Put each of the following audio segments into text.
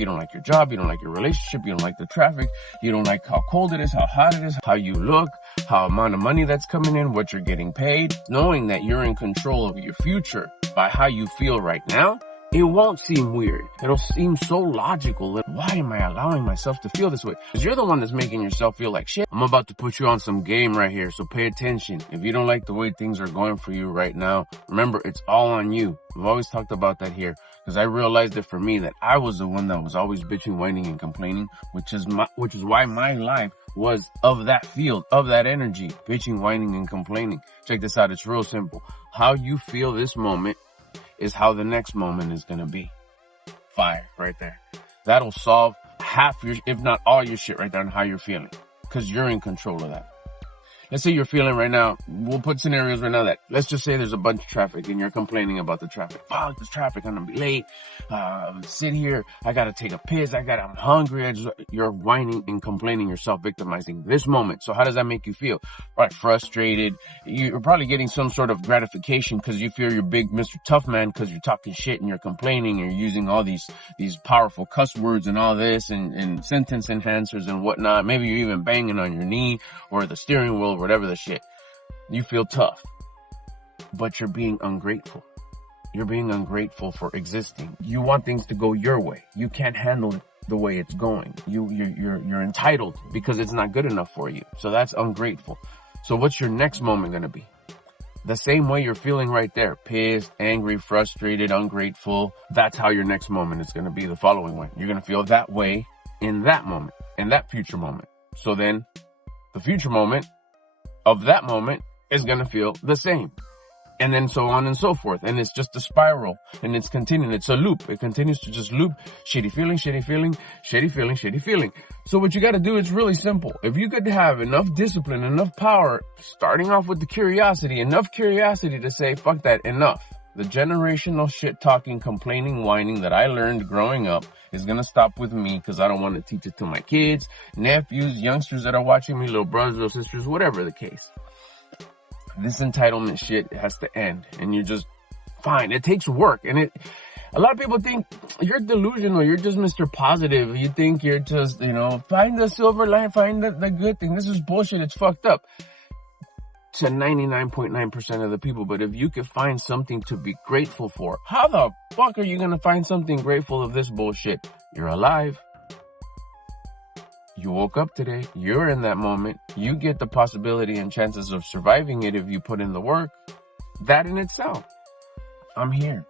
you don't like your job, you don't like your relationship, you don't like the traffic, you don't like how cold it is, how hot it is, how you look, how amount of money that's coming in, what you're getting paid. Knowing that you're in control of your future by how you feel right now, it won't seem weird. It'll seem so logical. Why am I allowing myself to feel this way? Because you're the one that's making yourself feel like shit. I'm about to put you on some game right here, so pay attention. If you don't like the way things are going for you right now, remember, it's all on you. I've always talked about that here, because I realized that for me, that I was the one that was always bitching, whining, and complaining, which is why my life was of that field, of that energy, bitching, whining, and complaining. Check this out. It's real simple. How you feel this moment is how the next moment is going to be. Fire right there. That'll solve half your, if not all your shit right there on how you're feeling, because you're in control of that. Let's say you're feeling right now, we'll put scenarios right now that, let's just say there's a bunch of traffic and you're complaining about the traffic. Fuck this traffic, I'm gonna be late. Sit here, I gotta take a piss, I'm hungry. You're whining and complaining, you're self-victimizing this moment. So how does that make you feel? Right, frustrated. You're probably getting some sort of gratification because you feel you're big Mr. Tough Man, because you're talking shit and you're complaining and you're using all these powerful cuss words and all this and sentence enhancers and whatnot. Maybe you're even banging on your knee or the steering wheel, whatever the shit. You feel tough, but you're being ungrateful. You're being ungrateful for existing. You want things to go your way. You can't handle it the way it's going. You're entitled because it's not good enough for you. So that's ungrateful. So what's your next moment going to be? The same way you're feeling right there. Pissed, angry, frustrated, ungrateful. That's how your next moment is going to be the following way. You're going to feel that way in that moment, in that future moment. So then the future moment of that moment is going to feel the same. And then so on and so forth. And it's just a spiral, and it's continuing. It's a loop. It continues to just loop. Shitty feeling, shitty feeling, shitty feeling, shitty feeling. So what you got to do is really simple. If you could have enough discipline, enough power, starting off with the curiosity, enough curiosity to say, fuck that, enough. The generational shit talking, complaining, whining that I learned growing up is going to stop with me, because I don't want to teach it to my kids, nephews, youngsters that are watching me, little brothers, little sisters, whatever the case. This entitlement shit has to end, and you're just fine. It takes work, and a lot of people think you're delusional. You're just Mr. Positive. You think you're just, find the silver line, find the good thing. This is bullshit. It's fucked up to 99.9% of the people. But if you could find something to be grateful for, how the fuck are you going to find something grateful of this bullshit? You're alive. You woke up today. You're in that moment. You get the possibility and chances of surviving it if you put in the work. That in itself. I'm here.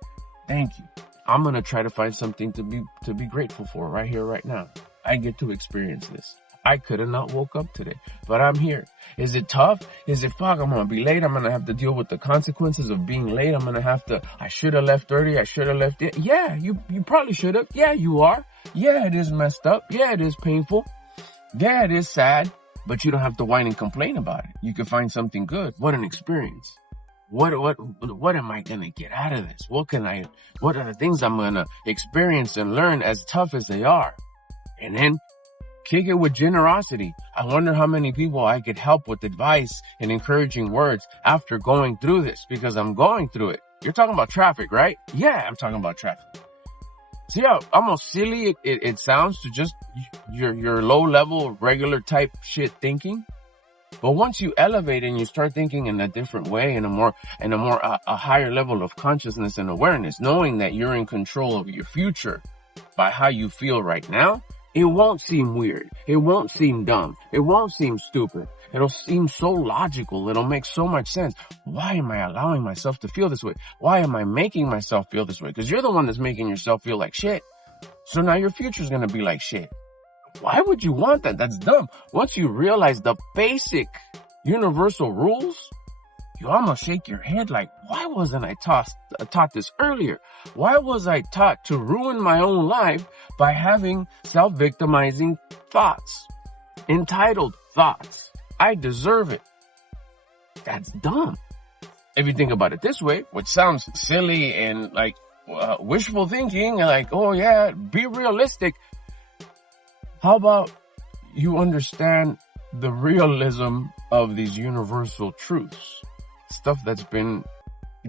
Thank you. I'm going to try to find something to be grateful for right here, right now. I get to experience this. I could have not woke up today, but I'm here. Is it tough? Is it fuck? I'm going to be late. I'm going to have to deal with the consequences of being late. I'm going to have to, I should have left early. I should have left it. Yeah, you probably should have. Yeah, you are. Yeah, it is messed up. Yeah, it is painful. Yeah, it is sad, but you don't have to whine and complain about it. You can find something good. What an experience. What am I going to get out of this? What are the things I'm going to experience and learn, as tough as they are? And then kick it with generosity. I wonder how many people I could help with advice and encouraging words after going through this, because I'm going through it. You're talking about traffic, right? Yeah, I'm talking about traffic. See how almost silly it sounds to just your low level, regular type shit thinking? But once you elevate and you start thinking in a different way, in a higher level of consciousness and awareness, knowing that you're in control of your future by how you feel right now, it won't seem weird. It won't seem dumb. It won't seem stupid. It'll seem so logical. It'll make so much sense. Why am I allowing myself to feel this way? Why am I making myself feel this way? Because you're the one that's making yourself feel like shit. So now your future's going to be like shit. Why would you want that? That's dumb. Once you realize the basic universal rules, you almost shake your head like, why wasn't I taught this earlier? Why was I taught to ruin my own life by having self-victimizing thoughts? Entitled thoughts. I deserve it. That's dumb. If you think about it this way, which sounds silly and like wishful thinking, like, oh yeah, be realistic. How about you understand the realism of these universal truths? Stuff that's been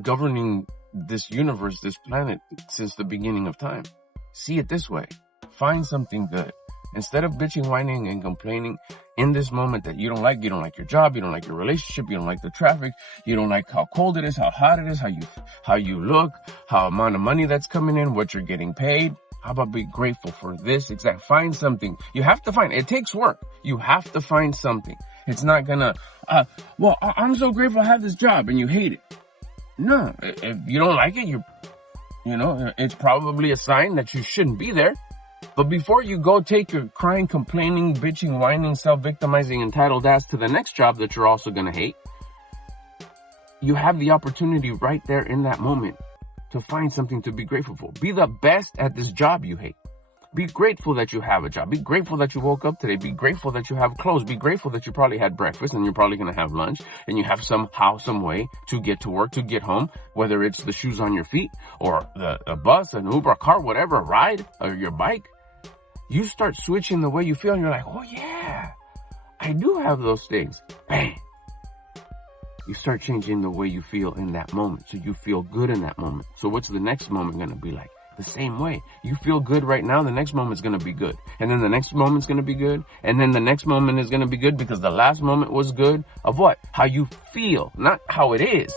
governing this universe, this planet, since the beginning of time. See it this way. Find something good. Instead of bitching, whining, and complaining in this moment that you don't like your job, you don't like your relationship, you don't like the traffic, you don't like how cold it is, how hot it is, how you look, how amount of money that's coming in, what you're getting paid. How about be grateful for this exact? Find something. You have to find. It takes work. You have to find something. It's not gonna, I'm so grateful I have this job, and you hate it. No, if you don't like it, it's probably a sign that you shouldn't be there. But before you go take your crying, complaining, bitching, whining, self-victimizing, entitled ass to the next job that you're also gonna hate, you have the opportunity right there in that moment to find something to be grateful for. Be the best at this job you hate. Be grateful that you have a job. Be grateful that you woke up today. Be grateful that you have clothes. Be grateful that you probably had breakfast and you're probably going to have lunch, and you have somehow, some way to get to work, to get home, whether it's the shoes on your feet or a bus, an Uber, a car, whatever, a ride, or your bike. You start switching the way you feel, and you're like, oh yeah, I do have those things. Bang. You start changing the way you feel in that moment, so you feel good in that moment. So what's the next moment going to be like? The same way. You feel good right now, the next moment's going to be good. And then the next moment's going to be good. And then the next moment is going to be good because the last moment was good. Of what? How you feel, not how it is.